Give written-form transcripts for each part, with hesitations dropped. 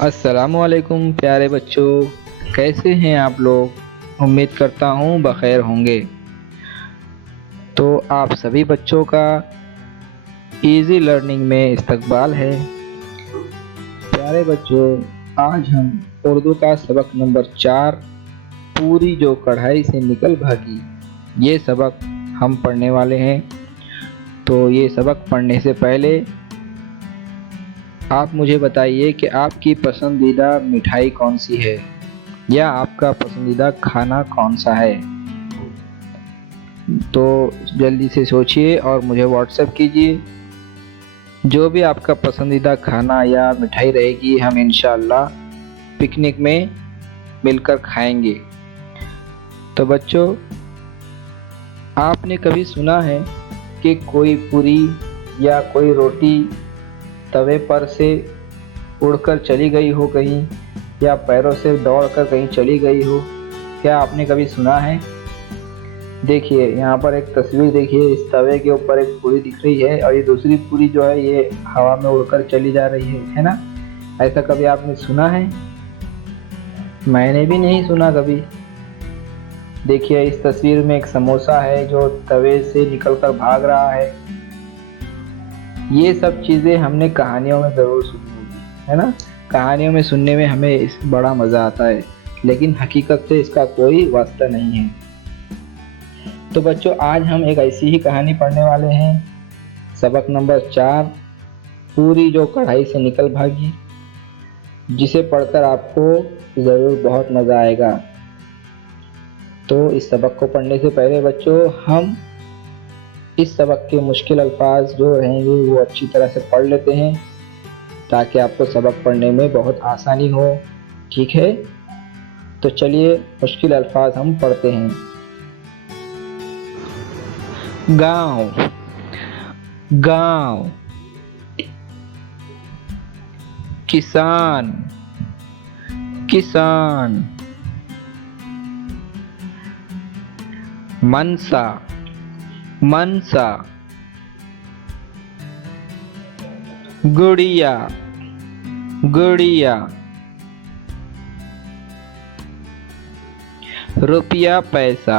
अस्सलामुअलैकुम प्यारे बच्चों, कैसे हैं आप लोग। उम्मीद करता हूँ बखैर होंगे। तो आप सभी बच्चों का इजी लर्निंग में इस्तकबाल है। प्यारे बच्चों, आज हम उर्दू का सबक नंबर 4 पूरी जो कढ़ाई से निकल भागी, ये सबक हम पढ़ने वाले हैं। तो ये सबक पढ़ने से पहले आप मुझे बताइए कि आपकी पसंदीदा मिठाई कौन सी है या आपका पसंदीदा खाना कौन सा है। तो जल्दी से सोचिए और मुझे व्हाट्सएप कीजिए। जो भी आपका पसंदीदा खाना या मिठाई रहेगी, हम इंशाअल्लाह पिकनिक में मिलकर खाएंगे। तो बच्चों, आपने कभी सुना है कि कोई पूरी या कोई रोटी तवे पर से उड़कर चली गई हो कहीं, या पैरों से दौड़कर कहीं चली गई हो? क्या आपने कभी सुना है? देखिए, यहाँ पर एक तस्वीर देखिए। इस तवे के ऊपर एक पूरी दिख रही है और ये दूसरी पूरी जो है ये हवा में उड़कर चली जा रही है ना? ऐसा कभी आपने सुना है? मैंने भी नहीं सुना कभी। देखिए, इस तस्वीर में एक समोसा है जो तवे से निकलकर भाग रहा है। ये सब चीज़ें हमने कहानियों में ज़रूर सुनी होगी, है ना? कहानियों में सुनने में हमें बड़ा मज़ा आता है, लेकिन हकीकत से इसका कोई वास्ता नहीं है। तो बच्चों, आज हम एक ऐसी ही कहानी पढ़ने वाले हैं, सबक नंबर 4 पूरी जो कढ़ाई से निकल भागी, जिसे पढ़कर आपको ज़रूर बहुत मज़ा आएगा। तो इस सबक को पढ़ने से पहले बच्चों, हम इस सबक के मुश्किल अल्फाज जो रहेंगे वो अच्छी तरह से पढ़ लेते हैं, ताकि आपको सबक पढ़ने में बहुत आसानी हो। ठीक है? तो चलिए मुश्किल अल्फाज हम पढ़ते हैं। गांव, गांव। किसान, किसान। मनसा, मनसा। गुड़िया, गुड़िया। रुपया पैसा,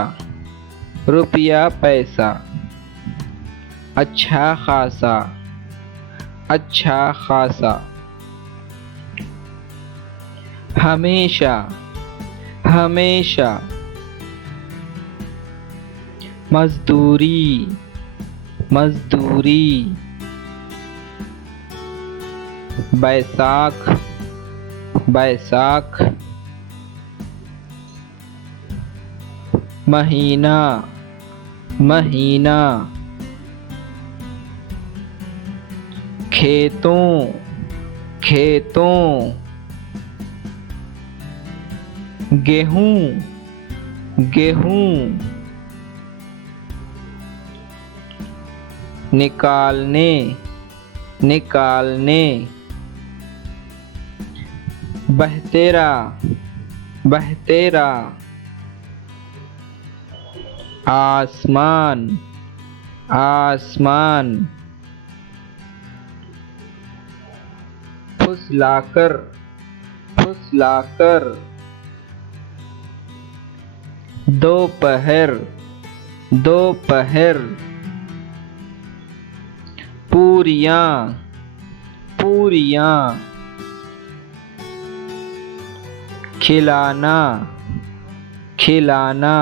रुपया पैसा। अच्छा खासा, अच्छा खासा। हमेशा, हमेशा। मजदूरी, मजदूरी। बैसाख, बैसाख। महीना, महीना। खेतों, खेतों। गेहूं, गेहूं। निकालने, निकालने। बहतेरा, बहतेरा। आसमान, आसमान। फुसलाकर, फुसलाकर। दोपहर, दोपहर। पूरियां, पूरियां। खिलाना, खिलाना।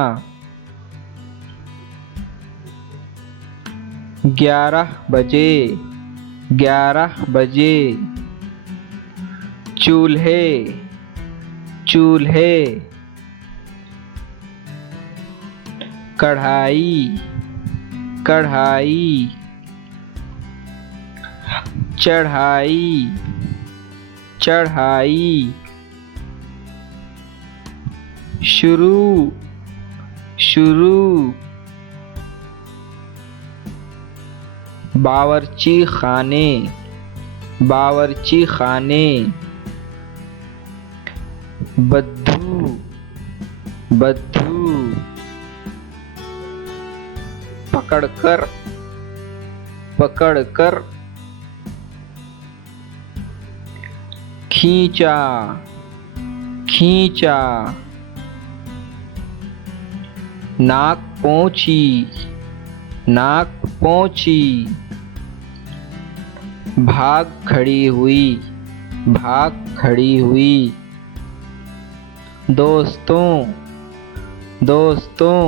11 बजे, 11 बजे। चूल्हे, चूल्हे। कढ़ाई, कढ़ाई। चढ़ाई, चढ़ाई। शुरू, शुरू। बावर्ची खाने, बावर्ची खाने। बद्दू, बद्दू। पकड़कर, पकड़कर। खींचा खींचा। नाक पोंछी नाक पोंछी। भाग खड़ी हुई भाग खड़ी हुई। दोस्तों दोस्तों।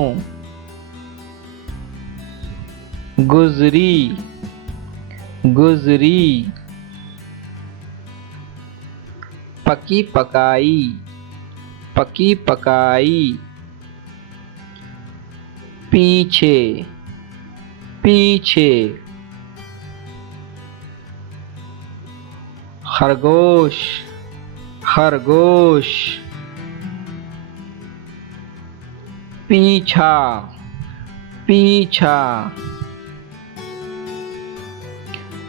गुजरी गुजरी। पकी पकाई पकी पकाई। पीछे पीछे। खरगोश खरगोश। पीछा पीछा।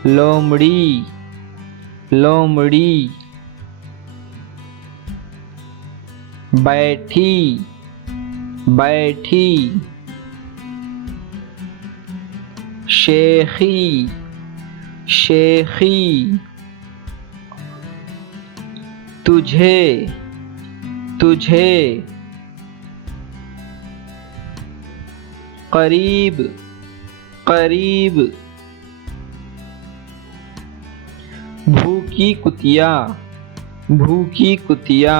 लोमड़ी लोमड़ी। बैठी बैठी। शेखी शेखी। तुझे तुझे। करीब करीब। भूखी कुतिया भूखी कुतिया।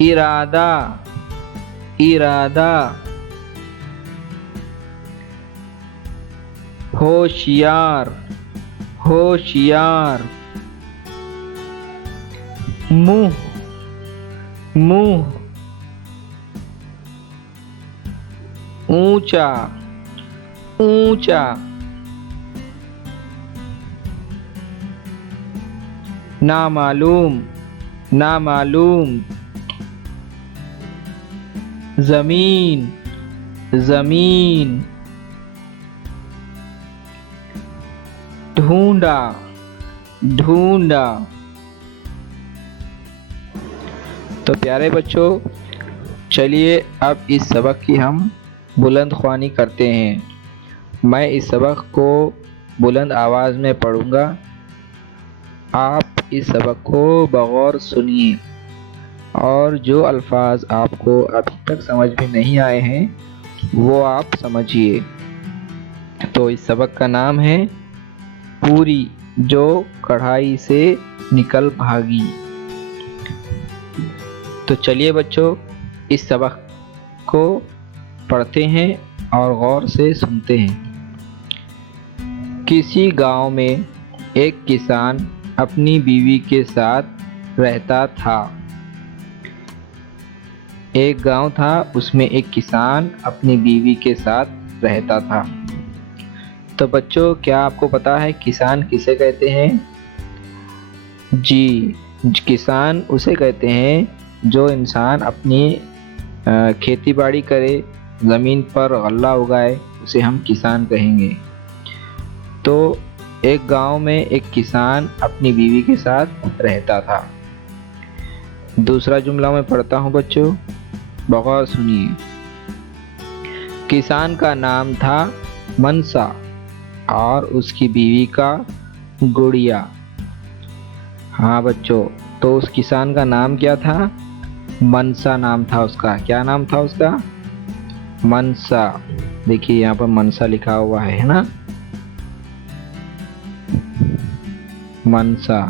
इरादा इरादा। होशियार होशियार। मुंह मुंह। ऊंचा ऊंचा। नामालूम नामालूम। जमीन जमीन। ढूंढा ढूंढा। तो प्यारे बच्चों, चलिए अब इस सबक की हम बुलंद ख्वानी करते हैं। मैं इस सबक को बुलंद आवाज़ में पढ़ूंगा, आप इस सबक को बगौर सुनिए और जो अल्फाज आपको अभी तक समझ में नहीं आए हैं वो आप समझिए। तो इस सबक का नाम है पूरी जो कढ़ाई से निकल भागी। तो चलिए बच्चों, इस सबक को पढ़ते हैं और गौर से सुनते हैं। किसी गांव में एक किसान अपनी बीवी के साथ रहता था। एक गांव था, उसमें एक किसान अपनी बीवी के साथ रहता था। तो बच्चों, क्या आपको पता है किसान किसे कहते हैं? जी, किसान उसे कहते हैं जो इंसान अपनी खेती बाड़ी करे, ज़मीन पर गल्ला उगाए, उसे हम किसान कहेंगे। तो एक गांव में एक किसान अपनी बीवी के साथ रहता था। दूसरा जुमला मैं पढ़ता हूँ बच्चों, बगौर सुनिए। किसान का नाम था मनसा और उसकी बीवी का गुड़िया। हाँ बच्चों, तो उस किसान का नाम क्या था? मनसा नाम था उसका। क्या नाम था उसका? मनसा। देखिए यहाँ पर मनसा लिखा हुआ है ना, मनसा।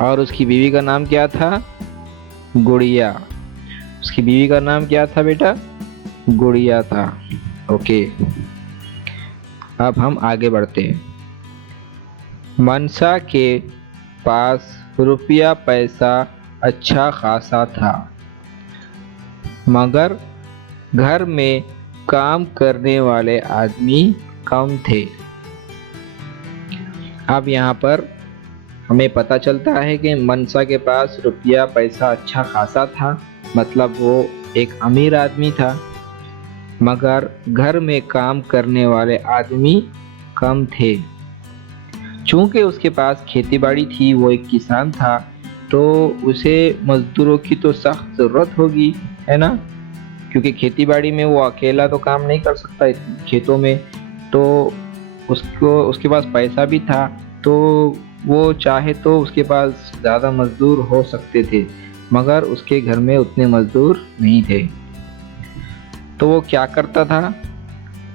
और उसकी बीवी का नाम क्या था? गुड़िया। उसकी बीवी का नाम क्या था बेटा? गुड़िया था। ओके, अब हम आगे बढ़ते हैं। मनसा के पास रुपया पैसा अच्छा खासा था, मगर घर में काम करने वाले आदमी कम थे। अब यहाँ पर हमें पता चलता है कि मनसा के पास रुपया पैसा अच्छा खासा था, मतलब वो एक अमीर आदमी था, मगर घर में काम करने वाले आदमी कम थे। चूंकि उसके पास खेती बाड़ी थी, वो एक किसान था, तो उसे मजदूरों की तो सख्त ज़रूरत होगी, है ना, क्योंकि खेती बाड़ी में वो अकेला तो काम नहीं कर सकता खेतों में, तो उसके पास पैसा भी था, तो वो चाहे तो उसके पास ज़्यादा मजदूर हो सकते थे, मगर उसके घर में उतने मजदूर नहीं थे। तो वो क्या करता था,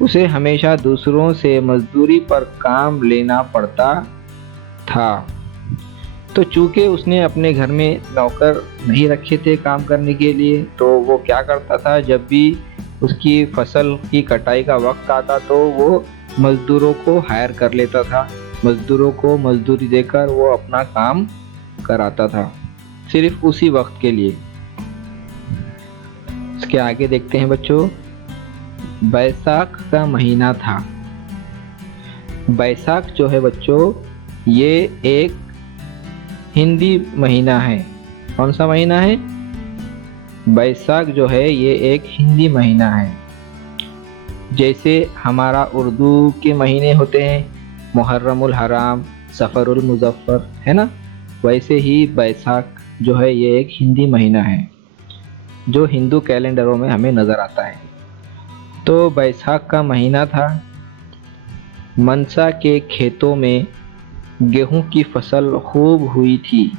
उसे हमेशा दूसरों से मजदूरी पर काम लेना पड़ता था। तो चूंकि उसने अपने घर में नौकर नहीं रखे थे काम करने के लिए, तो वो क्या करता था, जब भी उसकी फसल की कटाई का वक्त आता तो वो मजदूरों को हायर कर लेता था। मजदूरों को मजदूरी देकर वो अपना काम कराता था, सिर्फ उसी वक्त के लिए। इसके आगे देखते हैं बच्चों। बैसाख का महीना था। बैसाख जो है बच्चों, ये एक हिंदी महीना है। कौन सा महीना है? बैसाख जो है ये एक हिंदी महीना है। जैसे हमारा उर्दू के महीने होते हैं, मुहर्रमुल हराम, सफ़रुल मुज़फ़्फ़र, है ना, वैसे ही बैसाख जो है ये एक हिंदी महीना है जो हिंदू कैलेंडरों में हमें नज़र आता है। तो बैसाख का महीना था। मनसा के खेतों में गेहूं की फसल खूब हुई थी।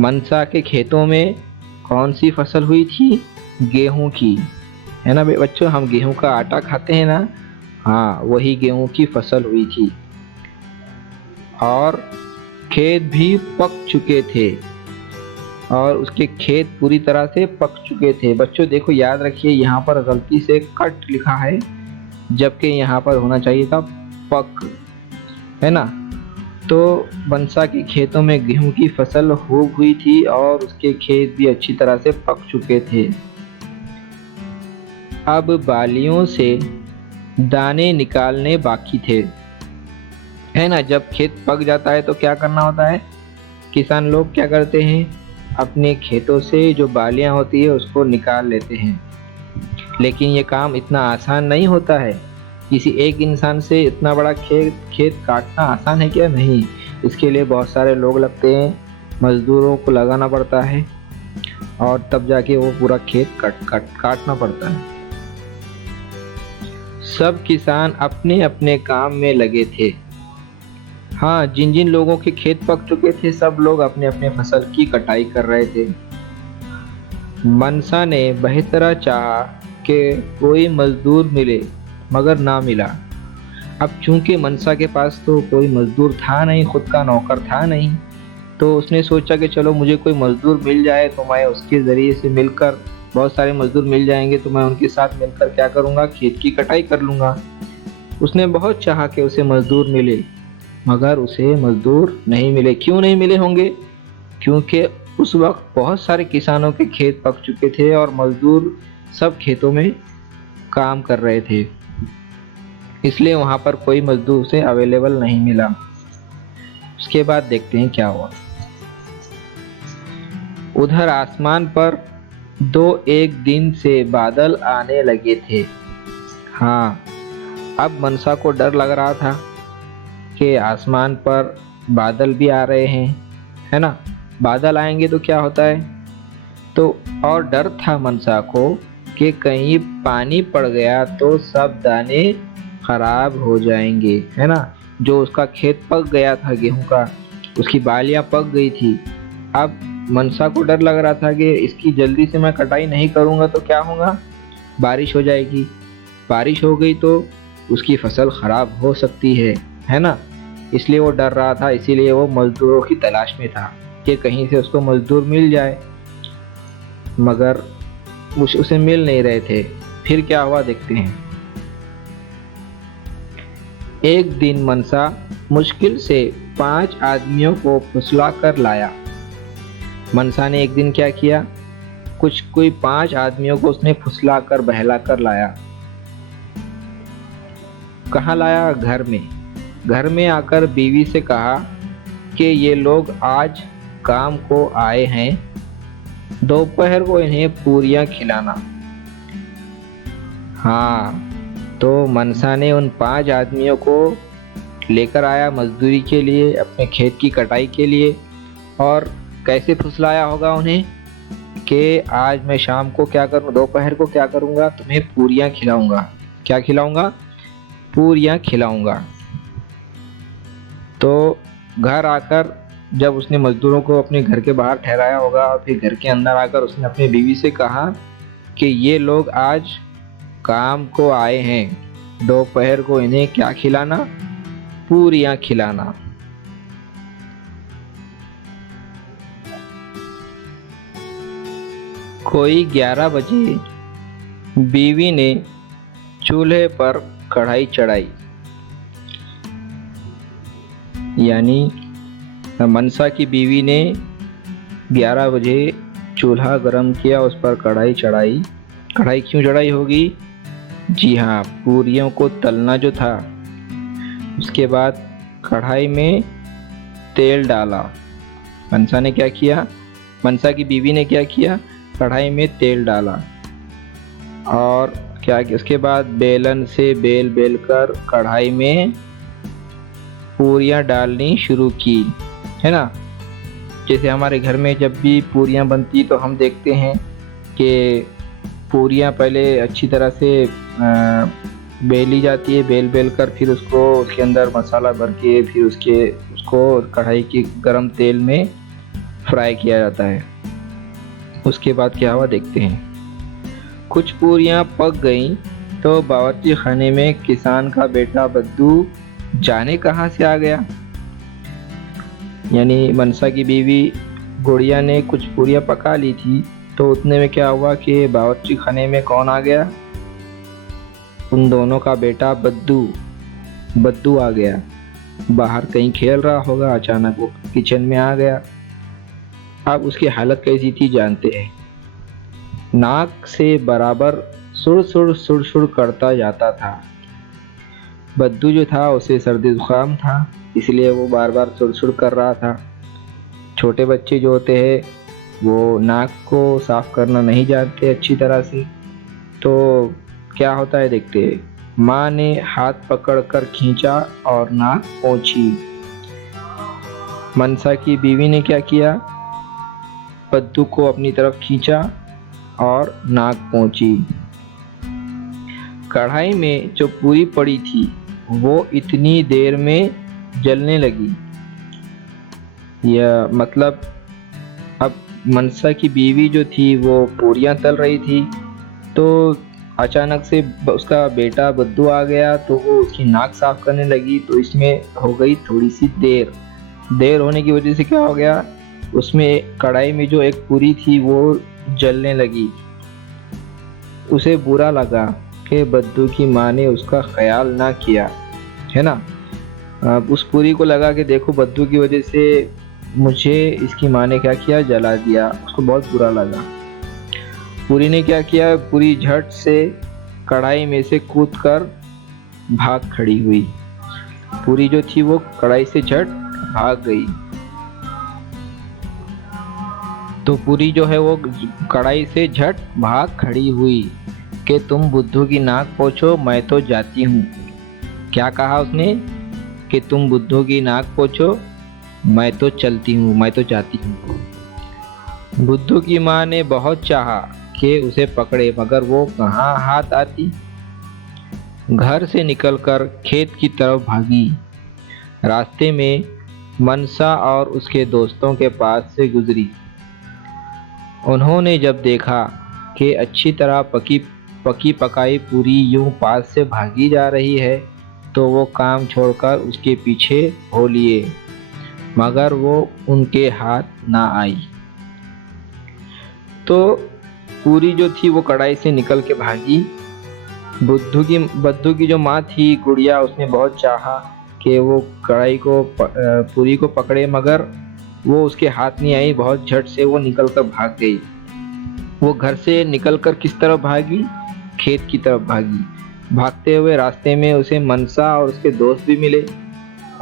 मनसा के खेतों में कौन सी फसल हुई थी? गेहूं की, है ना बच्चों, हम गेहूं का आटा खाते हैं ना, हाँ वही गेहूं की फसल हुई थी। और खेत भी पक चुके थे, और उसके खेत पूरी तरह से पक चुके थे। बच्चों देखो, याद रखिए यहाँ पर गलती से कट लिखा है, जबकि यहाँ पर होना चाहिए था पक, है ना। तो मनसा के खेतों में गेहूं की फसल खूब हुई थी और उसके खेत भी अच्छी तरह से पक चुके थे। अब बालियों से दाने निकालने बाकी थे, है ना। जब खेत पक जाता है तो क्या करना होता है, किसान लोग क्या करते हैं, अपने खेतों से जो बालियां होती है उसको निकाल लेते हैं। लेकिन ये काम इतना आसान नहीं होता है। किसी एक इंसान से इतना बड़ा खेत काटना आसान है क्या? नहीं, इसके लिए बहुत सारे लोग लगते हैं, मजदूरों को लगाना पड़ता है, और तब जाके वो पूरा खेत काटना पड़ता है। सब किसान अपने अपने काम में लगे थे। हाँ, जिन जिन लोगों के खेत पक चुके थे सब लोग अपने अपने फसल की कटाई कर रहे थे। मनसा ने बेहतरा चाहा कि कोई मजदूर मिले, मगर ना मिला। अब चूंकि मनसा के पास तो कोई मजदूर था नहीं, खुद का नौकर था नहीं, तो उसने सोचा कि चलो मुझे कोई मजदूर मिल जाए तो मैं उसके ज़रिए से मिलकर, बहुत सारे मजदूर मिल जाएंगे तो मैं उनके साथ मिलकर क्या करूँगा, खेत की कटाई कर लूँगा। उसने बहुत चाहा कि उसे मजदूर मिले, मगर उसे मजदूर नहीं मिले। क्यों नहीं मिले होंगे? क्योंकि उस वक्त बहुत सारे किसानों के खेत पक चुके थे और मजदूर सब खेतों में काम कर रहे थे, इसलिए वहाँ पर कोई मजदूर उसे अवेलेबल नहीं मिला। उसके बाद देखते हैं क्या हुआ। उधर आसमान पर दो एक दिन से बादल आने लगे थे। हाँ, अब मनसा को डर लग रहा था कि आसमान पर बादल भी आ रहे हैं, है ना। बादल आएंगे तो क्या होता है, तो और डर था मनसा को कि कहीं पानी पड़ गया तो सब दाने खराब हो जाएंगे, है ना। जो उसका खेत पक गया था गेहूं का, उसकी बालियां पक गई थी। अब मनसा को डर लग रहा था कि इसकी जल्दी से मैं कटाई नहीं करूंगा तो क्या होगा, बारिश हो जाएगी। बारिश हो गई तो उसकी फसल खराब हो सकती है ना। इसलिए वो डर रहा था, इसीलिए वो मजदूरों की तलाश में था कि कहीं से उसको मजदूर मिल जाए, मगर उसे मिल नहीं रहे थे। फिर क्या हुआ देखते हैं। एक दिन मनसा मुश्किल से 5 आदमियों को फुसला कर लाया। मनसा ने एक दिन क्या किया, कोई 5 आदमियों को उसने फुसला कर बहला कर लाया। कहाँ लाया? घर में। घर में आकर बीवी से कहा कि ये लोग आज काम को आए हैं, दोपहर को इन्हें पूरियां खिलाना। हाँ, तो मनसा ने उन 5 आदमियों को लेकर आया मजदूरी के लिए, अपने खेत की कटाई के लिए। और कैसे फुसलाया होगा उन्हें कि आज मैं शाम को क्या करूँ, दोपहर को क्या करूँगा, तुम्हें पूरियां खिलाऊंगा। क्या खिलाऊंगा? पूरियां खिलाऊंगा। तो घर आकर जब उसने मजदूरों को अपने घर के बाहर ठहराया होगा और फिर घर के अंदर आकर उसने अपनी बीवी से कहा कि ये लोग आज काम को आए हैं, दोपहर को इन्हें क्या खिलाना? पूरियां खिलाना। कोई 11 बजे बीवी ने चूल्हे पर कढ़ाई चढ़ाई, यानी मनसा की बीवी ने 11 बजे चूल्हा गरम किया, उस पर कढ़ाई चढ़ाई। कढ़ाई क्यों चढ़ाई होगी? जी हाँ, पूरियों को तलना जो था। उसके बाद कढ़ाई में तेल डाला। मनसा ने क्या किया? मनसा की बीवी ने क्या किया? कढ़ाई में तेल डाला और क्या, उसके बाद बेलन से बेल बेल कर कढ़ाई में पूरियां डालनी शुरू की, है ना। जैसे हमारे घर में जब भी पूरियां बनती तो हम देखते हैं कि पूरियां पहले अच्छी तरह से बेली जाती है, बेल बेल कर फिर उसके अंदर मसाला भर के फिर उसको कढ़ाई के गरम तेल में फ्राई किया जाता है। उसके बाद क्या हुआ देखते हैं। कुछ पूरियां पक गईं तो बावर्ची खाने में किसान का बेटा बद्दू जाने कहाँ से आ गया। यानी मनसा की बीवी गुड़िया ने कुछ पूरियां पका ली थी, तो उतने में क्या हुआ कि बावर्ची खाने में कौन आ गया? उन दोनों का बेटा बद्दू आ गया। बाहर कहीं खेल रहा होगा, अचानक वो किचन में आ गया। अब उसकी हालत कैसी थी जानते हैं। नाक से बराबर सुड़ सुड़ सुड़ सुड़ करता जाता था। बद्दू जो था उसे सर्दी जुकाम था, इसलिए वो बार बार सुड़ सुड़ कर रहा था। छोटे बच्चे जो होते हैं वो नाक को साफ करना नहीं जानते अच्छी तरह से, तो क्या होता है देखते हैं। माँ ने हाथ पकड़कर खींचा और नाक पोंछी। मनसा की बीवी ने क्या किया? बद्दू को अपनी तरफ खींचा और नाक पोंछी। कढ़ाई में जो पूरी पड़ी थी वो इतनी देर में जलने लगी। यह मतलब अब मनसा की बीवी जो थी वो पूरियां तल रही थी, तो अचानक से उसका बेटा बद्दू आ गया, तो वो उसकी नाक साफ करने लगी, तो इसमें हो गई थोड़ी सी देर होने की वजह से क्या हो गया, उसमें कढ़ाई में जो एक पूरी थी वो जलने लगी। उसे बुरा लगा कि बद्दू की माँ ने उसका ख्याल ना किया, है ना। अब उस पूरी को लगा कि देखो बद्दू की वजह से मुझे इसकी माँ ने क्या किया, जला दिया। उसको बहुत बुरा लगा। पूरी ने क्या किया, पूरी झट से कढ़ाई में से कूदकर भाग खड़ी हुई। पूरी जो थी वो कढ़ाई से झट भाग गई। तो पूरी जो है वो कढ़ाई से झट भाग खड़ी हुई कि तुम बुद्धू की नाक पोंछो, मैं तो जाती हूँ। क्या कहा उसने कि तुम बुद्धू की नाक पोंछो, मैं तो चलती हूँ, मैं तो जाती हूँ। बुद्धू की माँ ने बहुत चाहा कि उसे पकड़े, मगर वो कहाँ हाथ आती। घर से निकलकर खेत की तरफ भागी। रास्ते में मनसा और उसके दोस्तों के पास से गुजरी। उन्होंने जब देखा कि अच्छी तरह पकी पकाई पूरी यूं पास से भागी जा रही है, तो वो काम छोड़कर उसके पीछे हो लिए, मगर वो उनके हाथ ना आई। तो पूरी जो थी वो कढ़ाई से निकल के भागी। बद्दू की जो माँ थी गुड़िया, उसने बहुत चाहा कि वो पूरी को पकड़े, मगर वो उसके हाथ नहीं आई। बहुत झट से वो निकल कर भाग गई। वो घर से निकलकर किस तरफ भागी? खेत की तरफ भागी। भागते हुए रास्ते में उसे मनसा और उसके दोस्त भी मिले।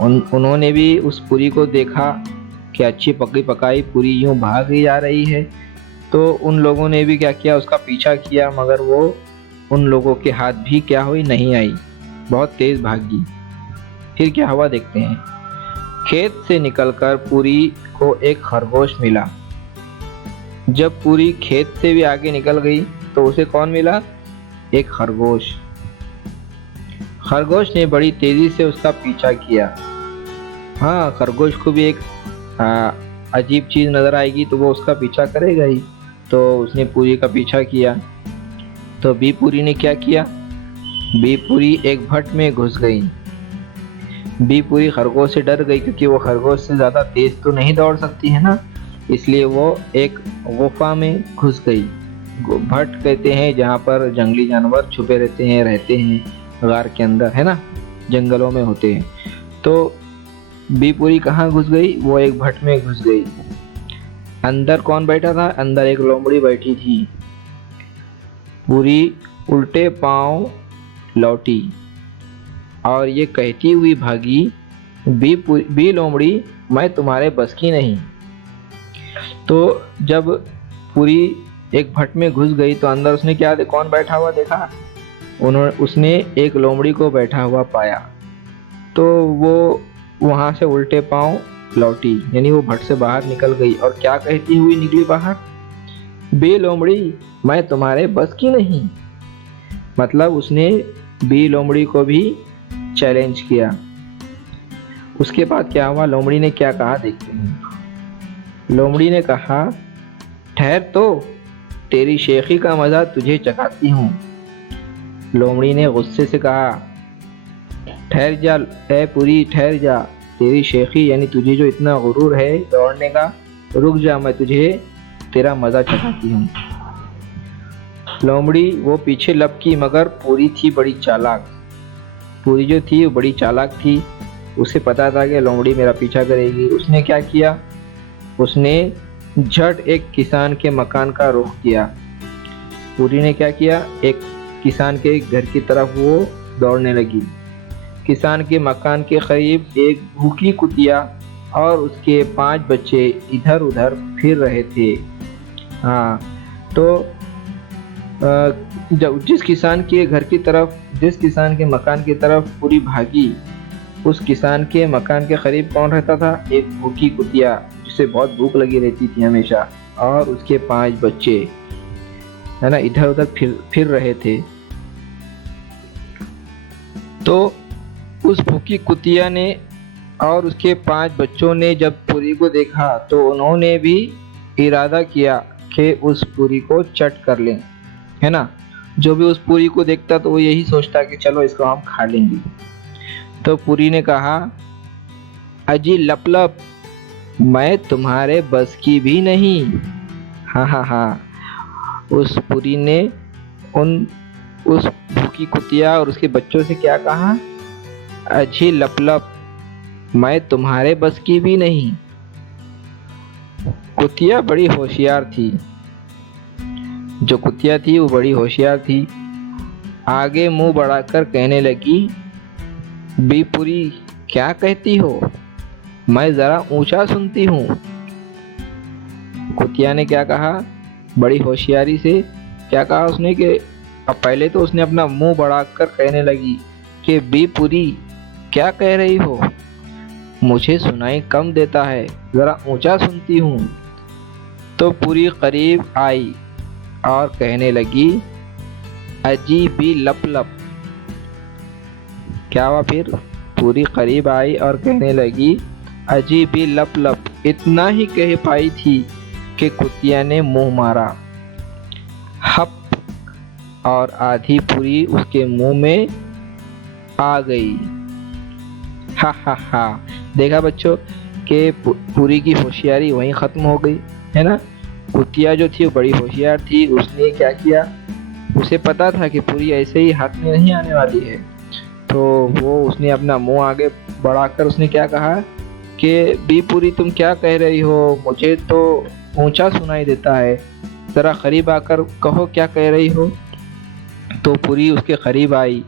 उन्होंने भी उस पूरी को देखा कि अच्छी पकी पकाई पूरी यूं भाग ही जा रही है, तो उन लोगों ने भी क्या किया, उसका पीछा किया, मगर वो उन लोगों के हाथ भी क्या हुई, नहीं आई, बहुत तेज भागी। फिर क्या हुआ देखते हैं। खेत से निकलकर पूरी को एक खरगोश मिला। जब पूरी खेत से भी आगे निकल गई तो उसे कौन मिला? एक खरगोश। खरगोश ने बड़ी तेजी से उसका पीछा किया। हाँ, खरगोश को भी एक अजीब चीज नजर आएगी तो वो उसका पीछा करेगा ही। तो उसने पूरी का पीछा किया। तो बी पूरी ने क्या किया, बी पूरी एक भट्ट में घुस गई। बी पूरी खरगोश से डर गई क्योंकि वो खरगोश से ज्यादा तेज तो नहीं दौड़ सकती है ना, इसलिए वो एक गुफा में घुस गई। भट्ट कहते हैं जहाँ पर जंगली जानवर छुपे रहते हैं गार के अंदर, है ना, जंगलों में होते हैं। तो बी पूरी कहाँ घुस गई, वो एक भट्ट में घुस गई। अंदर कौन बैठा था, अंदर एक लोमड़ी बैठी थी। पूरी उल्टे पांव लौटी और ये कहती हुई भागी, बी लोमड़ी, मैं तुम्हारे बस की नहीं। तो जब पूरी एक भट्ट में घुस गई तो अंदर उसने क्या कौन बैठा हुआ देखा, उसने एक लोमड़ी को बैठा हुआ पाया। तो वो वहां से उल्टे पांव लौटी, यानी वो भट्ट से बाहर निकल गई और क्या कहती हुई निकली बाहर, बे लोमड़ी, मैं तुम्हारे बस की नहीं। मतलब उसने बी लोमड़ी को भी चैलेंज किया। उसके बाद क्या हुआ, लोमड़ी ने क्या कहा देखते हैं। लोमड़ी ने कहा, ठहर तो, तेरी शेखी का मजा तुझे चखाती हूँ। लोमड़ी ने गुस्से से कहा, ठहर जा ए पूरी, ठहर जा, तेरी शेखी यानी तुझे जो इतना गुरूर है दौड़ने का, रुक जा, मैं तुझे तेरा मजा चखाती हूँ। लोमड़ी वो पीछे लपकी, मगर पूरी थी बड़ी चालाक। पूरी जो थी वो बड़ी चालाक थी, उसे पता था कि लोमड़ी मेरा पीछा करेगी। उसने क्या किया, उसने झट एक किसान के मकान का रुख किया। पूरी ने क्या किया, एक किसान के घर की तरफ वो दौड़ने लगी। किसान के मकान के करीब एक भूखी कुतिया और उसके 5 बच्चे इधर उधर फिर रहे थे। हाँ, तो जब जिस किसान के घर की तरफ, जिस किसान के मकान की तरफ पूरी भागी, उस किसान के मकान के करीब कौन रहता था, एक भूखी कुतिया जिसे बहुत भूख लगी रहती थी हमेशा, और उसके 5 बच्चे, है ना, इधर उधर फिर रहे थे। तो उस भूखी कुतिया ने और उसके 5 बच्चों ने जब पूरी को देखा तो उन्होंने भी इरादा किया कि उस पूरी को चट कर लें, है ना। जो भी उस पूरी को देखता तो वो यही सोचता कि चलो इसको हम खा लेंगे। तो पूरी ने कहा, अजी लपलप, मैं तुम्हारे बस की भी नहीं। हाँ हाँ हाँ, उस पूरी ने उस भूखी कुतिया और उसके बच्चों से क्या कहा, अजी लपलप, मैं तुम्हारे बस की भी नहीं। कुतिया बड़ी होशियार थी। जो कुतिया थी वो बड़ी होशियार थी। आगे मुंह बढ़ाकर कहने लगी, बी पूरी, क्या कहती हो, मैं जरा ऊंचा सुनती हूँ। कुतिया ने क्या कहा, बड़ी होशियारी से क्या कहा उसने कि अब पहले तो उसने अपना मुंह बढ़ाकर कहने लगी कि बी पूरी, क्या कह रही हो, मुझे सुनाई कम देता है, जरा ऊंचा सुनती हूँ। तो पूरी करीब आई और कहने लगी, अजी बी लप लप। क्या हुआ फिर, पूरी करीब आई और कहने लगी, अजी बी लप लप। इतना ही कह पाई थी कि कुतिया ने मुंह मारा, हप, और आधी पूरी उसके मुंह में आ गई। हा हा हा, देखा बच्चों कि पूरी की होशियारी वहीं खत्म हो गई, है ना। कुतिया जो थी वो बड़ी होशियार थी, उसने क्या किया, उसे पता था कि पूरी ऐसे ही हाथ में नहीं आने वाली है। तो वो उसने अपना मुंह आगे बढ़ाकर उसने क्या कहा कि बी पूरी, तुम क्या कह रही हो, मुझे तो ऊंचा सुनाई देता है, जरा करीब आकर कहो क्या कह रही हो। तो पूरी उसके करीब आई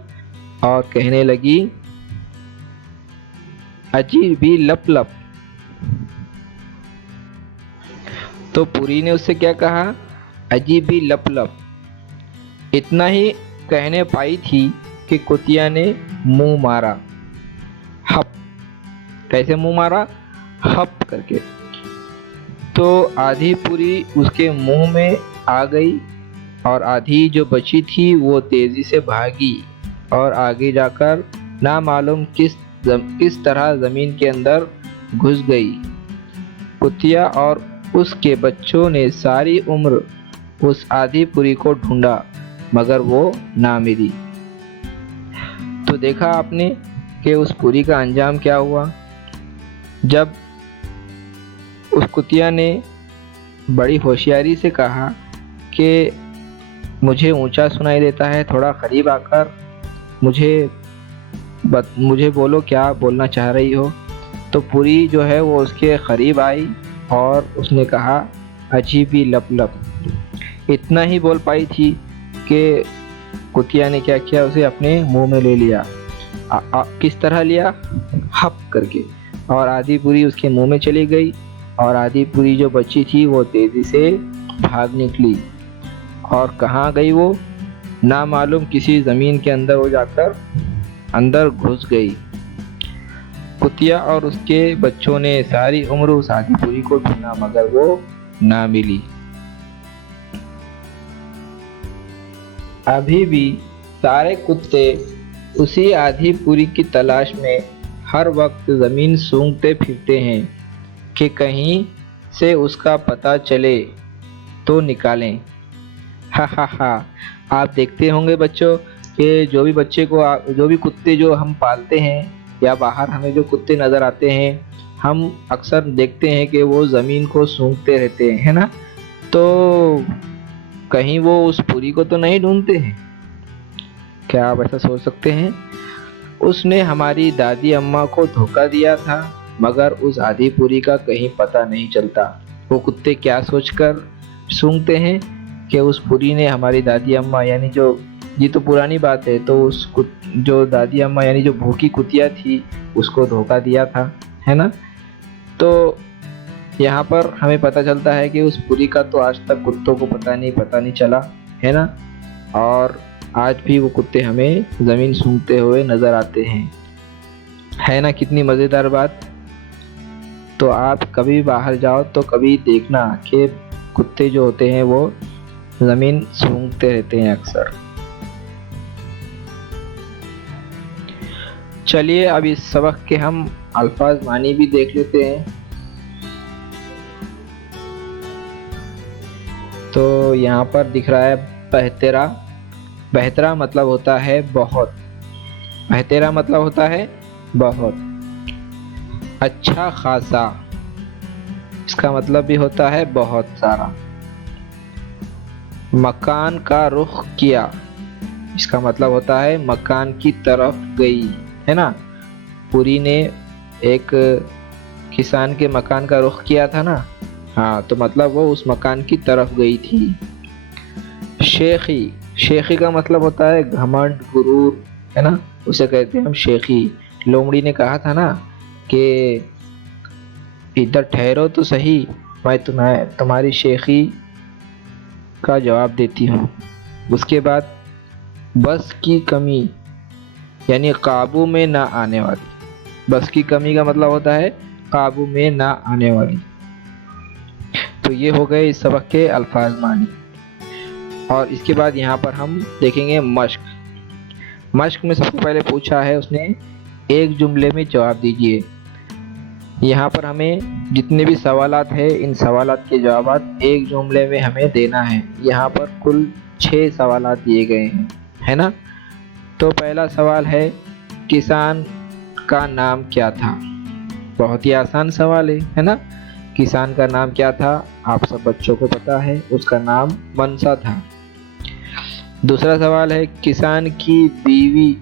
और कहने लगी, अजी बी लप लप। तो पूरी ने उससे क्या कहा, अजी बी लप लप। इतना ही कहने पाई थी कि कुतिया ने मुंह मारा, हप। कैसे मुंह मारा, हप करके। तो आधी पूरी उसके मुंह में आ गई और आधी जो बची थी वो तेजी से भागी। और आगे जाकर ना मालूम किस तरह जमीन के अंदर घुस गई। कुतिया और उसके बच्चों ने सारी उम्र उस आधी पुरी को ढूंढा मगर वो ना मिली। तो देखा आपने कि उस पुरी का अंजाम क्या हुआ। जब उस कुतिया ने बड़ी होशियारी से कहा कि मुझे ऊंचा सुनाई देता है, थोड़ा करीब आकर मुझे बोलो क्या बोलना चाह रही हो। तो पुरी जो है वो उसके करीब आई और उसने कहा अजीबी लप लप। इतना ही बोल पाई थी कि कुतिया ने क्या किया, उसे अपने मुंह में ले लिया। किस तरह लिया? हप करके। और आधी पूरी उसके मुंह में चली गई और आधी पूरी जो बची थी वो तेजी से भाग निकली। और कहाँ गई वो? ना मालूम किसी जमीन के अंदर वो जाकर अंदर घुस गई। कुतिया और उसके बच्चों ने सारी उम्र उस आधी पूरी को ढूंढा मगर वो ना मिली। अभी भी सारे कुत्ते उसी आधी पूरी की तलाश में हर वक्त जमीन सूंघते फिरते हैं कि कहीं से उसका पता चले तो निकालें। हा हा हा। आप देखते होंगे बच्चों कि जो भी कुत्ते जो हम पालते हैं या बाहर हमें जो कुत्ते नज़र आते हैं, हम अक्सर देखते हैं कि वो ज़मीन को सूंघते रहते हैं, है ना। तो कहीं वो उस पूरी को तो नहीं ढूंढते हैं? क्या आप ऐसा सोच सकते हैं? उसने हमारी दादी अम्मा को धोखा दिया था मगर उस आधी पूरी का कहीं पता नहीं चलता। वो कुत्ते क्या सोचकर सूंघते हैं कि उस पूरी ने हमारी दादी अम्मा यानी जो, ये तो पुरानी बात है, तो जो दादी अम्मा यानी जो भूखी कुतिया थी उसको धोखा दिया था, है ना। तो यहाँ पर हमें पता चलता है कि उस पूरी का तो आज तक कुत्तों को पता नहीं चला, है ना। और आज भी वो कुत्ते हमें ज़मीन सूंघते हुए नज़र आते हैं, है ना। कितनी मज़ेदार बात। तो आप कभी बाहर जाओ तो कभी देखना कि कुत्ते जो होते हैं वो ज़मीन सूंघते रहते हैं अक्सर। चलिए अब इस सबक के हम अल्फाज मानी भी देख लेते हैं। तो यहाँ पर दिख रहा है बहतेरा। बहतरा मतलब होता है बहुत। बहतेरा मतलब होता है बहुत। अच्छा खासा, इसका मतलब भी होता है बहुत सारा। मकान का रुख किया, इसका मतलब होता है मकान की तरफ गई, है ना। पुरी ने एक किसान के मकान का रुख किया था ना, हाँ, तो मतलब वो उस मकान की तरफ गई थी। शेखी, शेखी का मतलब होता है घमंड, गुरूर, है ना, उसे कहते हैं हम शेखी। लोमड़ी ने कहा था ना कि इधर ठहरो तो सही, मैं तुम्हारी शेखी का जवाब देती हूँ। उसके बाद बस की कमी यानी काबू में ना आने वाली। बस की कमी का मतलब होता है काबू में ना आने वाली। तो ये हो गए इस सबक के अल्फाज मानी। और इसके बाद यहाँ पर हम देखेंगे मश्क। मश्क में सबसे पहले पूछा है उसने एक जुमले में जवाब दीजिए। यहाँ पर हमें जितने भी सवालात है इन सवालात के जवाब एक जुमले में हमें देना है। यहाँ पर कुल 6 सवालात दिए गए हैं, है ना। तो पहला सवाल है किसान का नाम क्या था। बहुत ही आसान सवाल है ना। किसान का नाम क्या था? आप सब बच्चों को पता है, उसका नाम मनसा था। दूसरा सवाल है किसान की बीवी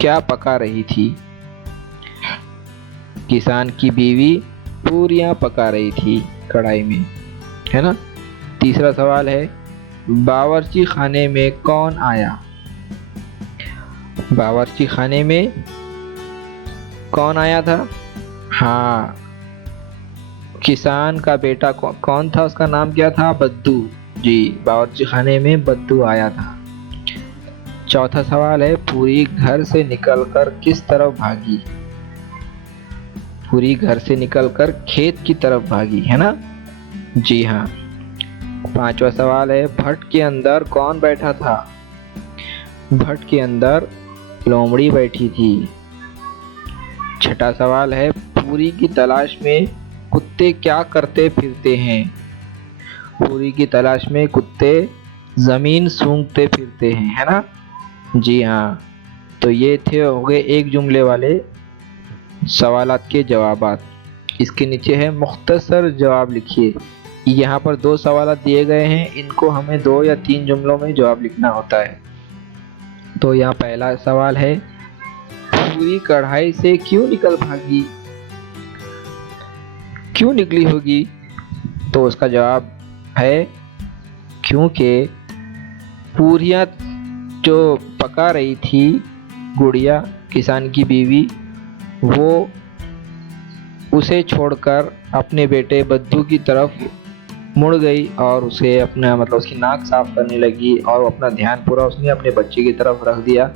क्या पका रही थी। किसान की बीवी पूरियां पका रही थी कढ़ाई में, है ना। तीसरा सवाल है बावर्ची खाने में कौन आया। बावर्ची खाने में कौन आया था? हाँ, किसान का बेटा कौन था, उसका नाम क्या था? बद्दू। जी, बावर्ची खाने में बद्दू आया था। चौथा सवाल है पूरी घर से निकलकर किस तरफ भागी। पूरी घर से निकलकर खेत की तरफ भागी, है ना। जी हाँ। पांचवा सवाल है भट्ट के अंदर कौन बैठा था। भट्ट के अंदर लोमड़ी बैठी थी। छठा सवाल है, पूरी की तलाश में कुत्ते क्या करते फिरते हैं? पूरी की तलाश में कुत्ते जमीन सूंघते फिरते हैं, है ना? जी हाँ। तो ये थे हो गए एक जुमले वाले सवालात के जवाबात। इसके नीचे है मुख्तसर जवाब लिखिए। यहाँ पर दो सवालात दिए गए हैं, इनको हमें 2 या 3 जुमलों में जवाब लिखना होता है। तो यहाँ पहला सवाल है, पूरी कढ़ाई से क्यों निकल भागी? क्यों निकली होगी? तो उसका जवाब है क्योंकि पूरियां जो पका रही थी गुड़िया किसान की बीवी, वो उसे छोड़कर अपने बेटे बद्दू की तरफ मुड़ गई और उसे अपना उसकी नाक साफ करने लगी और अपना ध्यान पूरा उसने अपने बच्चे की तरफ रख दिया।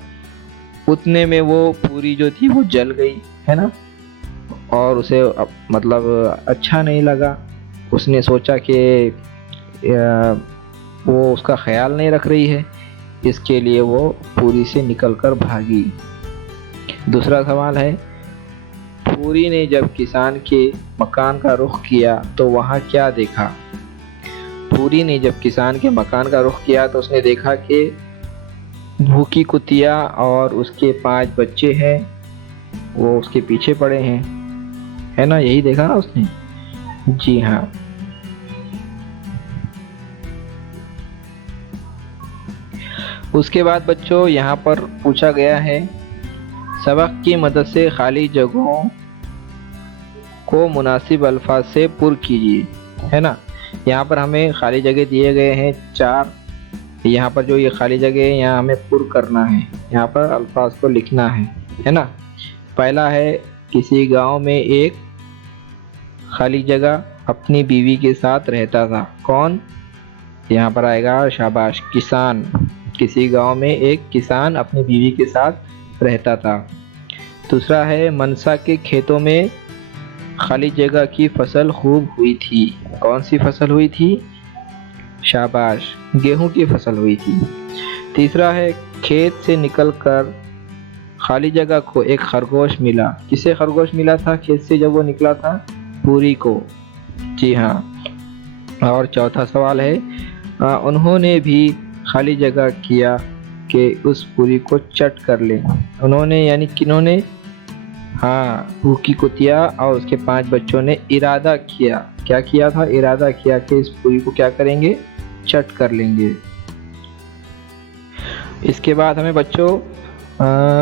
उतने में वो पूरी जो थी वो जल गई, है ना? और उसे अच्छा नहीं लगा। उसने सोचा कि वो उसका ख्याल नहीं रख रही है, इसके लिए वो पूरी से निकलकर भागी। दूसरा सवाल है, पूरी ने जब किसान के मकान का रुख किया तो वहाँ क्या देखा? पूरी ने जब किसान के मकान का रुख किया तो उसने देखा कि भूखी कुतिया और उसके 5 बच्चे हैं, वो उसके पीछे पड़े हैं, है ना? यही देखा ना उसने? जी हाँ। उसके बाद बच्चों यहाँ पर पूछा गया है, सबक की मदद से खाली जगहों को मुनासिब अल्फाज से पुर कीजिए, है ना? यहाँ पर हमें खाली जगह दिए गए हैं 4। यहाँ पर जो ये खाली जगह है यहाँ हमें पुर करना है, यहाँ पर अल्फाज को लिखना है ना? पहला है, किसी गांव में एक खाली जगह अपनी बीवी के साथ रहता था। कौन? यहाँ पर आएगा शाबाश, किसान। किसी गांव में एक किसान अपनी बीवी के साथ रहता था। दूसरा है, मनसा के खेतों में खाली जगह की फसल खूब हुई थी। कौन सी फसल हुई थी? शाबाश, गेहूं की फसल हुई थी। तीसरा है, खेत से निकलकर खाली जगह को एक खरगोश मिला। किसे खरगोश मिला था खेत से जब वो निकला था? पूरी को। जी हाँ। और चौथा सवाल है, उन्होंने भी खाली जगह किया कि उस पूरी को चट कर ले। उन्होंने यानी किन्होंने? हाँ, भूखी कुतिया और उसके 5 बच्चों ने इरादा किया। क्या किया था? इरादा किया कि इस पूरी को क्या करेंगे? चट कर लेंगे। इसके बाद हमें बच्चों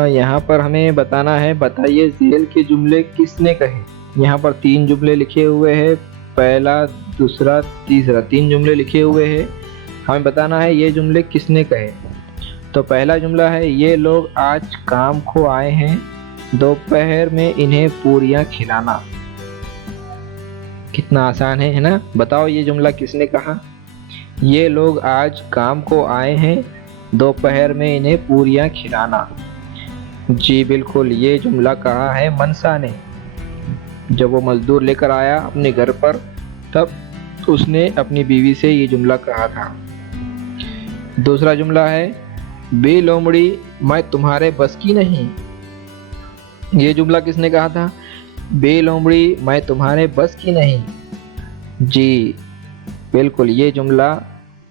यहाँ पर हमें बताना है, बताइए झेल के जुमले किसने कहे? यहाँ पर 3 जुमले लिखे हुए हैं, पहला, दूसरा, तीसरा, 3 जुमले लिखे हुए हैं। हमें बताना है ये जुमले किसने कहे। तो पहला जुमला है, ये लोग आज काम को आए हैं, दोपहर में इन्हें पूरियां खिलाना। कितना आसान है ना? बताओ ये जुमला किसने कहा? ये लोग आज काम को आए हैं, दोपहर में इन्हें पूरियां खिलाना। जी बिल्कुल, ये जुमला कहा है मनसा ने। जब वो मजदूर लेकर आया अपने घर पर, तब उसने अपनी बीवी से ये जुमला कहा था। दूसरा जुमला है, बे लोमड़ी मैं तुम्हारे बस की नहीं। ये जुमला किसने कहा था? बे लोमड़ी मैं तुम्हारे बस की नहीं। जी बिल्कुल, ये जुमला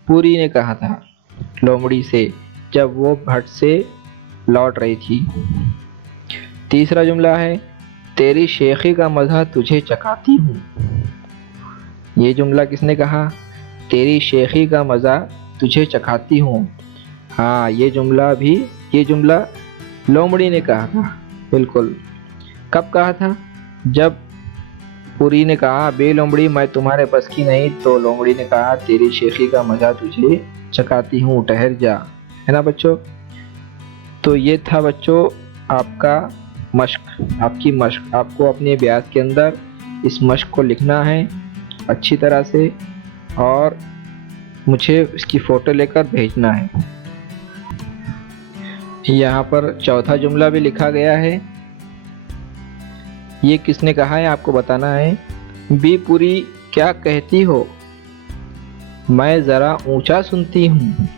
पूरी ने कहा था लोमड़ी से जब वो भट्ट से लौट रही थी। तीसरा जुमला है, तेरी शेखी का मज़ा तुझे चखाती हूँ। ये जुमला किसने कहा? तेरी शेखी का मज़ा तुझे चखाती हूँ। हाँ, ये जुमला लोमड़ी ने कहा था। बिल्कुल। कब कहा था? जब पूरी ने कहा बे लोमड़ी मैं तुम्हारे बस की नहीं, तो लोमड़ी ने कहा तेरी शेखी का मज़ा तुझे चखाती हूँ, ठहर जा, है ना बच्चों? तो ये था बच्चों आपका मश्क, आपकी मश्क। आपको अपने अभ्यास के अंदर इस मश्क को लिखना है अच्छी तरह से और मुझे इसकी फ़ोटो लेकर भेजना है। यहाँ पर चौथा जुमला भी लिखा गया है, ये किसने कहा है आपको बताना है। बी पूरी क्या कहती हो, मैं ज़रा ऊंचा सुनती हूँ।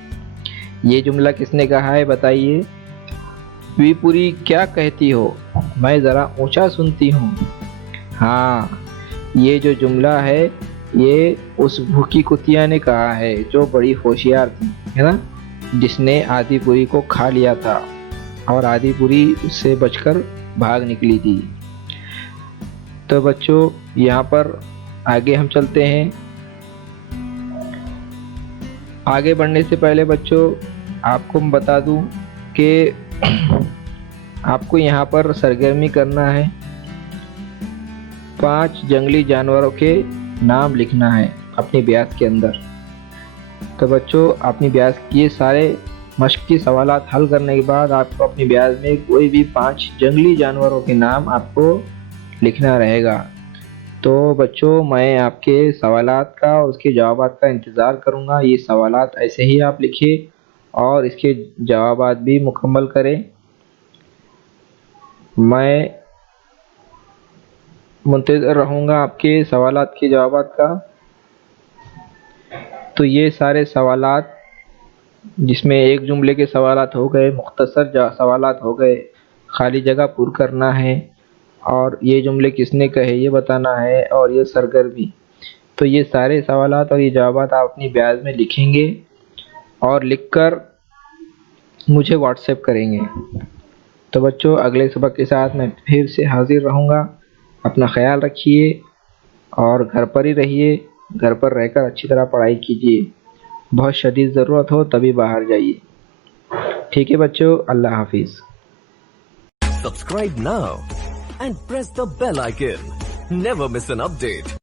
ये जुमला किसने कहा है बताइए। द्विपुरी क्या कहती हो, मैं ज़रा ऊंचा सुनती हूँ। हाँ, ये जो जुमला है ये उस भूखी कुतिया ने कहा है जो बड़ी होशियार थी, है ना, जिसने आदिपुरी को खा लिया था और आदिपुरी उससे बचकर भाग निकली थी। तो बच्चों यहाँ पर आगे हम चलते हैं। आगे बढ़ने से पहले बच्चों आपको मैं बता दूं कि आपको यहाँ पर सरगर्मी करना है। 5 जंगली जानवरों के नाम लिखना है अपनी ब्याज के अंदर। तो बच्चों अपनी ब्याज के सारे मश्क के सवालात हल करने के बाद आपको अपनी ब्याज में कोई भी 5 जंगली जानवरों के नाम आपको लिखना रहेगा। तो बच्चों मैं आपके सवालात का और उसके जवाबात का इंतज़ार करूंगा। ये सवालात ऐसे ही आप लिखिए और इसके जवाबात भी मुकम्मल करें। मैं मुंतज़िर रहूंगा आपके सवालात के जवाबात का। तो ये सारे सवालात जिसमें एक जुमले के सवालात हो गए, मुख्तसर सवालात हो गए, खाली जगह पुर करना है और ये जुमले किसने कहे ये बताना है और ये सरगर्मी। तो ये सारे सवालात और ये जवाबात आप अपनी ब्याज में लिखेंगे और लिखकर मुझे व्हाट्सएप करेंगे। तो बच्चों अगले सबक के साथ मैं फिर से हाजिर रहूँगा। अपना ख्याल रखिए और घर पर ही रहिए। घर पर रहकर अच्छी तरह पढ़ाई कीजिए। बहुत शदीद ज़रूरत हो तभी बाहर जाइए। ठीक है बच्चों, अल्लाह हाफिज़। Subscribe now and press the bell icon. Never miss an update.